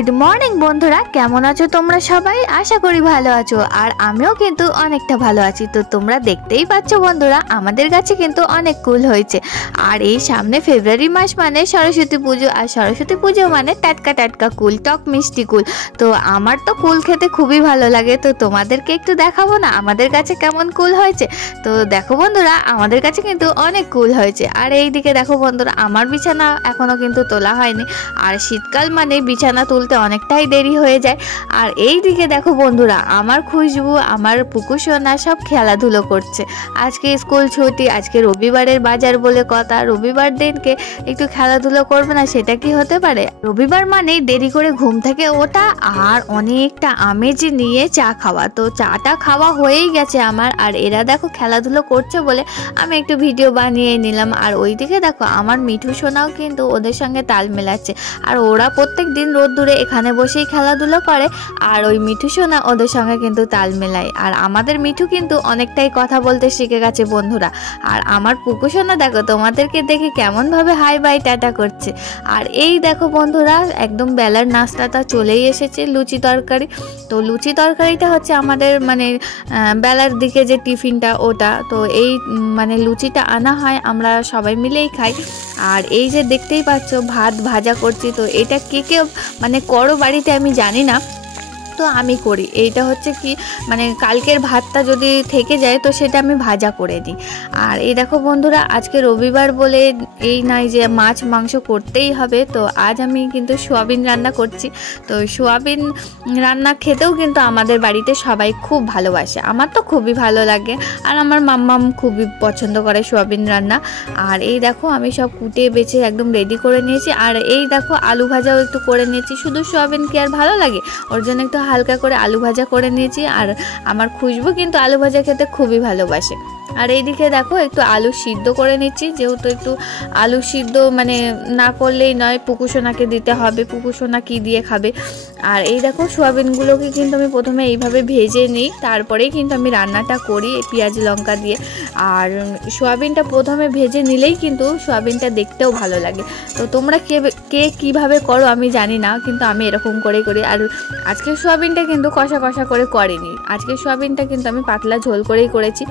Good morning বন্ধুরা, কেমন আছো তোমরা সবাই? আশা করি ভালো আছো, আর আমিও কিন্তু অনেকটা ভালো আছি। তো তোমরা দেখতেই পাচ্ছ বন্ধুরা, আমাদের কাছে কিন্তু অনেক কুল হয়েছে। আর এই সামনে ফেব্রুয়ারি মাস মানে সরস্বতী পুজো, আর সরস্বতী পুজো মানে টাটকা টাটকা কুল, টক মিষ্টি কুল। তো আমার তো কুল খেতে খুবই ভালো লাগে। তো তোমাদেরকে একটু দেখাবো না আমাদের কাছে কেমন কুল হয়েছে। তো দেখো বন্ধুরা, আমাদের কাছে কিন্তু অনেক কুল হয়েছে। আর এই দিকে দেখো বন্ধুরা, আমার বিছানা এখনো কিন্তু তোলা হয়নি। আর শীতকাল মানে বিছানা তুলতে অনেকটাই দেরি হয়ে যায়। আর এই দিকে দেখো বন্ধুরা, আমার খুশবু, আমার পুকুসোনা সব খেলাধুলো করছে। আজকে স্কুল ছুটি, আজকে রবিবারের বাজার বলে কথা। রবিবার দিনকে একটু খেলাধুলো করবে না, সেটা কি হতে পারে? রবিবার মানে দেরি করে ঘুম থেকে ওঠা আর অনেকটা আমেজ নিয়ে চা খাওয়া। তো চাটা খাওয়া হয়েই গেছে আমার। আর এরা দেখো খেলাধুলো করছে বলে আমি একটু ভিডিও বানিয়ে নিলাম। আর ওইদিকে দেখো আমার মিঠু সোনাও কিন্তু ওদের সঙ্গে তাল মেলাচ্ছে। আর ওরা প্রত্যেক দিন রোদ্দুরে এখানে বসেই খেলাধুলো করে, আর ওই মিঠু সোনা ওদের সঙ্গে কিন্তু তাল মেলায়। আর আমাদের মিঠু কিন্তু অনেকটাই কথা বলতে শিখে গেছে বন্ধুরা। আর আমার পুকু সোনা দেখো তোমাদেরকে দেখে কেমনভাবে হাই বাই টাটা করছে। আর এই দেখো বন্ধুরা, একদম বেলার নাস্তাটা চলেই এসেছে, লুচি তরকারি। তো লুচি তরকারিটা হচ্ছে আমাদের মানে বেলার দিকে যে টিফিনটা ওটা। তো এই মানে লুচিটা আনা হয়, আমরা সবাই মিলেই খাই। আর এই যে দেখতেই পাচ্ছ ভাত ভাজা করছি। তো এটা কে কে মানে করো বাড়িতে আমি জানি না, তো আমি করি। এইটা হচ্ছে কি মানে কালকের ভাতটা যদি থেকে যায় তো সেটা আমি ভাজা করে দিই। আর এই দেখো বন্ধুরা, আজকে রবিবার বলে এই নয় যে মাছ মাংস করতেই হবে। তো আজ আমি কিন্তু সোয়াবিন রান্না করছি। তো সোয়াবিন রান্না খেতেও কিন্তু আমাদের বাড়িতে সবাই খুব ভালোবাসে। আমার তো খুবই ভালো লাগে, আর আমার মাম্মাম খুবই পছন্দ করে সোয়াবিন রান্না। আর এই দেখো আমি সব কুটে বেছে একদম রেডি করে নিয়েছি। আর এই দেখো আলু ভাজাও একটু করে নিয়েছি। শুধু সোয়াবিন কি আর ভালো লাগে, ওর জন্য একটু হালকা করে আলু ভাজা করে নিয়েছি। আর আমার খুশবু কিন্তু আলু ভাজা খেতে খুবই ভালোবাসে। আর এইদিকে দেখো একটু আলু সিদ্ধ করে নিচ্ছি, যেহেতু একটু আলু সিদ্ধ মানে না করলেই নয়, পুকুসোনাকে দিতে হবে। পুকুসোনা কি দিয়ে খাবে? আর এই দেখো সোয়াবিনগুলোকে কিন্তু আমি প্রথমে এইভাবে ভেজে নিই, তারপরেই কিন্তু আমি রান্নাটা করি পেঁয়াজ লঙ্কা দিয়ে। আর সোয়াবিনটা প্রথমে ভেজে নিলেই কিন্তু সোয়াবিনটা দেখতেও ভালো লাগে। তো তোমরা কে কীভাবে করো আমি জানি না, কিন্তু আমি এরকম করেই করি। আর আজকে সোয়াবিনটা কিন্তু কষা কষা করে করিনি, আজকে সোয়াবিনটা কিন্তু আমি পাতলা ঝোল করেই করেছি।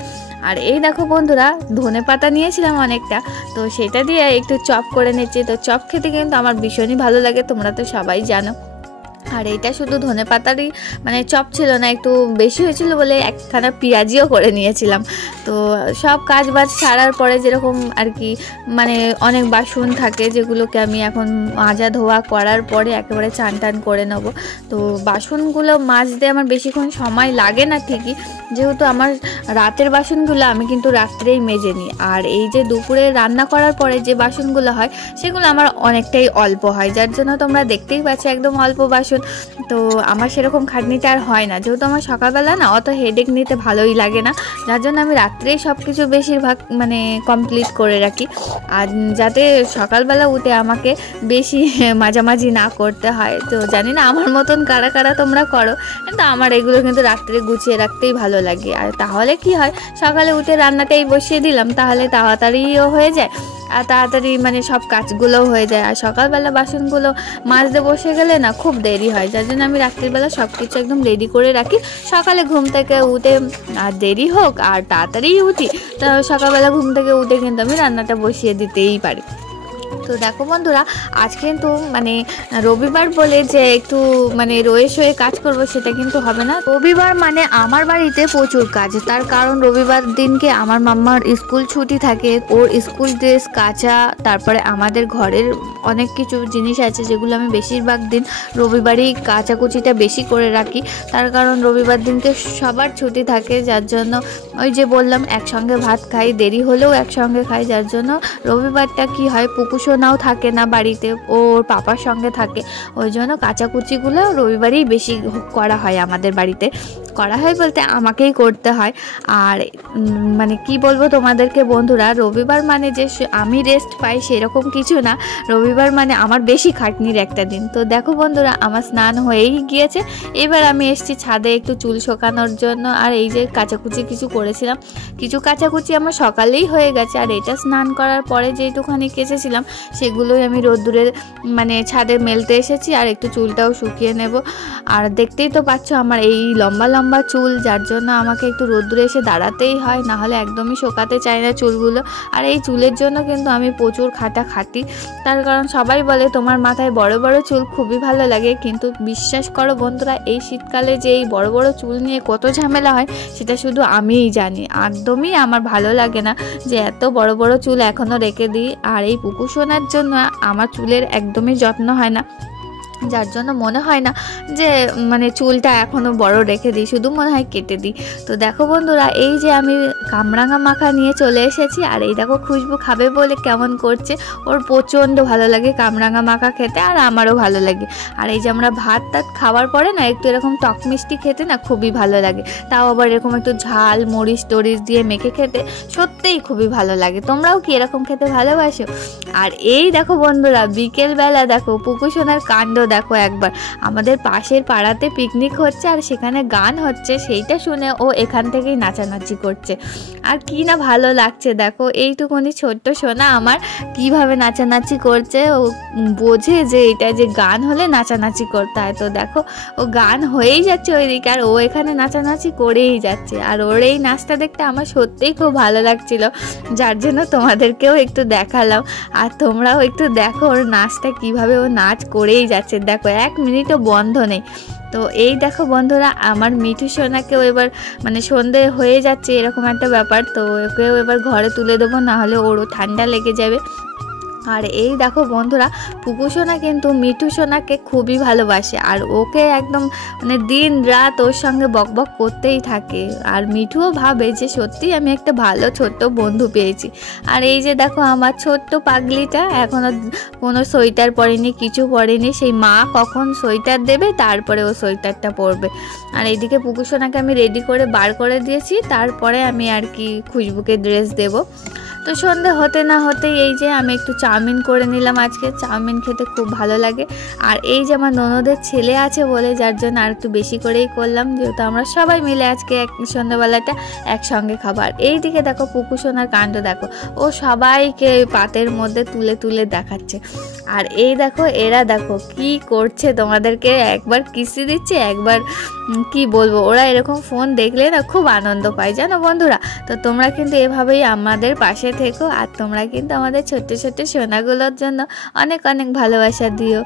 আর এই দেখো বন্ধুরা, ধনে পাতা নিয়েছিলাম অনেকটা, তো সেটা দিয়ে একটু চপ করে নিচ্ছি। তো চপ খেতে কিন্তু আমার ভীষণই ভালো লাগে, তোমরা তো সবাই জানো। আর এইটা শুধু ধনে পাতারই মানে চপ ছিল না, একটু বেশি হয়েছিল বলে একখানা পেঁয়াজিও করে নিয়েছিলাম। তো সব কাজ বাজ সারার পরে যেরকম আর কি মানে অনেক বাসন থাকে, যেগুলোকে আমি এখন মাজা ধোয়া করার পরে একেবারে চান টান করে নেব। তো বাসনগুলো মাজতে আমার বেশিক্ষণ সময় লাগে না ঠিকই, যেহেতু আমার রাতের বাসনগুলো আমি কিন্তু রাত্রেই মেজে নিই। আর এই যে দুপুরে রান্না করার পরে যে বাসনগুলো হয় সেগুলো আমার অনেকটাই অল্প হয়, যার জন্য তোমরা দেখতেই পাচ্ছ একদম অল্প বাসন। তো আমার সেরকম খাটনিটা আর হয় না, যেহেতু আমার সকালবেলা না অত হেডেক নিতে ভালোই লাগে না, যার জন্য আমি রাত্রেই সব কিছু বেশিরভাগ মানে কমপ্লিট করে রাখি। আর যাতে সকালবেলা উঠে আমাকে বেশি মাঝামাঝি না করতে হয়। তো জানি না আমার মতন কারা কারা তোমরা করো, কিন্তু আমার এগুলো কিন্তু রাত্রে গুছিয়ে রাখতেই ভালো লাগে। আর তাহলে কি হয়, সকালে উঠে রান্নাটাই বসিয়ে দিলাম, তাহলে তাড়াতাড়িও হয়ে যায় আর তাড়াতাড়ি মানে সব কাজগুলোও হয়ে যায়। আর সকালবেলা বাসনগুলো মাজতে বসে গেলে না খুব দেরি হয়, যার জন্য আমি রাত্রিবেলা সব কিছু একদম রেডি করে রাখি। সকালে ঘুম থেকে উঠে আর দেরি হোক আর তাড়াতাড়ি উঠি, তো সকালবেলা ঘুম থেকে উঠে কিন্তু আমি রান্নাটা বসিয়ে দিতেই পারি। তো দেখো বন্ধুরা, আজ কিন্তু মানে রবিবার বলে যে একটু মানে রয়ে শয়ে কাজ করব সেটা কিন্তু হবে না। রবিবার মানে আমার বাড়িতে প্রচুর কাজ, তার কারণ রবিবার দিনকে আমার মাম্মার স্কুল ছুটি থাকে, ওর স্কুল ড্রেস কাচা, তারপরে আমাদের ঘরের অনেক কিছু জিনিস আছে যেগুলো আমি বেশিরভাগ দিন রবিবারই কাচাকুচিটা বেশি করে রাখি। তার কারণ রবিবার দিনকে সবার ছুটি থাকে, যার জন্য ওই যে বললাম একসঙ্গে ভাত খাই, দেরি হলেও একসঙ্গে খাই, যার জন্য রবিবারটা কি হয় পুকুসোনাও থাকে না বাড়িতে, ওর পাপার সঙ্গে থাকে, ওই জন্য কাচাকুচিগুলো রবিবারেই বেশি করা হয় আমাদের বাড়িতে। করা হয় বলতে আমাকেই করতে হয়। আর মানে কি বলবো তোমাদেরকে বন্ধুরা, রবিবার মানে যে আমি রেস্ট পাই সেরকম কিছু না, রবিবার মানে আমার বেশি খাটনির একটা দিন। তো দেখো বন্ধুরা আমার স্নান হয়েই গিয়েছে, এবার আমি এসেছি ছাদে একটু চুল শোকানোর জন্য। আর এই যে কাচাকুচি কিছু করেছিলাম, কিছু কাচাকুচি আমার সকালেই হয়ে গেছে, আর এটা স্নান করার পরে যেটুখানি কেচেছিলাম সেগুলোই আমি রোদ্দুরে মানে ছাদে মেলতে এসেছি, আর একটু চুলটাও শুকিয়ে নেব। আর দেখতেই তো পাচ্ছ আমার এই লম্বা লম্বা চুল, যার জন্য আমাকে একটু রোদ্দুরে এসে দাঁড়াতেই হয়, না হলে একদমই শোকাতে চায় না চুলগুলো। আর এই চুলের জন্য কিন্তু আমি প্রচুর খাটাখাটি, তার কারণ সবাই বলে তোমার মাথায় বড় বড় চুল খুবই ভালো লাগে, কিন্তু বিশ্বাস করো বন্ধুরা এই শীতকালে যে এই বড় বড় চুল নিয়ে কত ঝামেলা হয় সেটা শুধু আমিই জানি। একদমই আমার ভালো লাগে না যে এত বড় বড় চুল এখনও রেখে দিই। আর এই পুকু সোনার জন্য আমার চুলের একদমই যত্ন হয় না, যার জন্য মনে হয় না যে মানে চুলটা এখনও বড় রেখে দিই, শুধু মনে হয় কেটে দিই। তো দেখো বন্ধুরা এই যে আমি কামরাঙা মাখা নিয়ে চলে এসেছি, আর এই দেখো খুশবু খাবে বলে কেমন করছে, ওর প্রচণ্ড ভালো লাগে কামরাঙা মাখা খেতে, আর আমারও ভালো লাগে। আর এই যে আমরা ভাত টাত খাওয়ার পরে না একটু এরকম টক মিষ্টি খেতে না খুবই ভালো লাগে, তাও আবার এরকম একটু ঝাল মরিচ টরিচ দিয়ে মেখে খেতে সত্যিই খুবই ভালো লাগে। তোমরাও কি এরকম খেতে ভালোবাসো? আর এই দেখো বন্ধুরা বিকেলবেলা দেখো পুকু সোনার কাণ্ড দেখো একবার, আমাদের পাশের পাড়াতে পিকনিক হচ্ছে আর সেখানে গান হচ্ছে, সেইটা শুনে ও এখান থেকেই নাচানাচি করছে। আর কি না ভালো লাগছে দেখো, এইটুকুনি ছোট্ট সোনা আমার কিভাবে নাচানাচি করছে, ও বোঝে যে এটা যে গান হলে নাচানাচি করতে হয়। তো দেখো ও গান হয়েই যাচ্ছে ওইদিকে, আর ও এখানে নাচানাচি করেই যাচ্ছে। আর ওর এই নাচটা দেখতে আমার সত্যিই খুব ভালো লাগছিল, যার জন্য তোমাদেরকেও একটু দেখালাম। আর তোমরাও একটু দেখো ওর নাচটা কিভাবে ও নাচ করেই যাচ্ছে, দেখো 1 মিনিটও বন্ধ নেই। তো এই দেখো বন্ধুরা আমার মিঠু সোনাকেও এবার মানে সন্ধে হয়ে যাচ্ছে এরকম একটা ব্যাপার, তো ওকেও এবার ঘরে তুলে দেবো, না হলে ওরও ঠান্ডা লেগে যাবে। আর এই দেখো বন্ধুরা পুকু সোনা কিন্তু মিঠু সোনাকে খুবই ভালোবাসে, আর ওকে একদম মানে দিন রাত ওর সঙ্গে বকবক করতেই থাকে। আর মিঠুও ভাবে যে সত্যি আমি একটা ভালো ছোট্ট বন্ধু পেয়েছি। আর এই যে দেখো আমার ছোট্ট পাগলিটা এখনও কোনো সোয়েটার পরেনি, কিছু পরেনি, সেই মা কখন সোয়েটার দেবে তারপরে ও সোয়েটারটা পরবে। আর এইদিকে পুকু সোনাকে আমি রেডি করে বার করে দিয়েছি, তারপরে আমি আর কি খুশবুকে ড্রেস দেবো। তো সন্ধে হতে না হতেই এই যে আমি একটু চাউমিন করে নিলাম, আজকে চাউমিন খেতে খুব ভালো লাগে। আর এই যে আমার ননদের ছেলে আছে বলে যার জন্য আর একটু বেশি করেই করলাম, যেহেতু আমরা সবাই মিলে আজকে সন্ধ্যাবেলাটা একসঙ্গে খাবার। এই দিকে দেখো পুকু সোনার কাণ্ড দেখো, ও সবাইকে পাতের মধ্যে তুলে তুলে দেখাচ্ছে। আর এই দেখো এরা দেখো কি করছে, তোমাদেরকে একবার কিস্তি দিচ্ছে, একবার কি বলবো, ওরা এরকম ফোন দেখলে না খুব আনন্দ পায় জানো বন্ধুরা। তো তোমরা কিন্তু এভাবেই আমাদের পাশে থেকো, আর তোমরা কিন্তু আমাদের ছোট্ট ছোট্ট সোনাগুলোর জন্য অনেক অনেক ভালোবাসা দিও।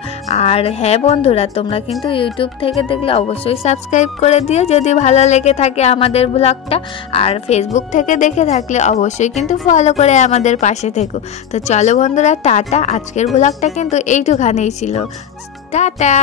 আর হ্যাঁ বন্ধুরা তোমরা কিন্তু ইউটিউব থেকে দেখলে অবশ্যই সাবস্ক্রাইব করে দিও যদি ভালো লেগে থাকে আমাদের ব্লগটা, আর ফেসবুক থেকে দেখে থাকলে অবশ্যই কিন্তু ফলো করে আমাদের পাশে থেকো। তো চলো বন্ধুরা টাটা, আজকের ব্লগটা কিন্তু এইটুখানেই ছিল, টাটা।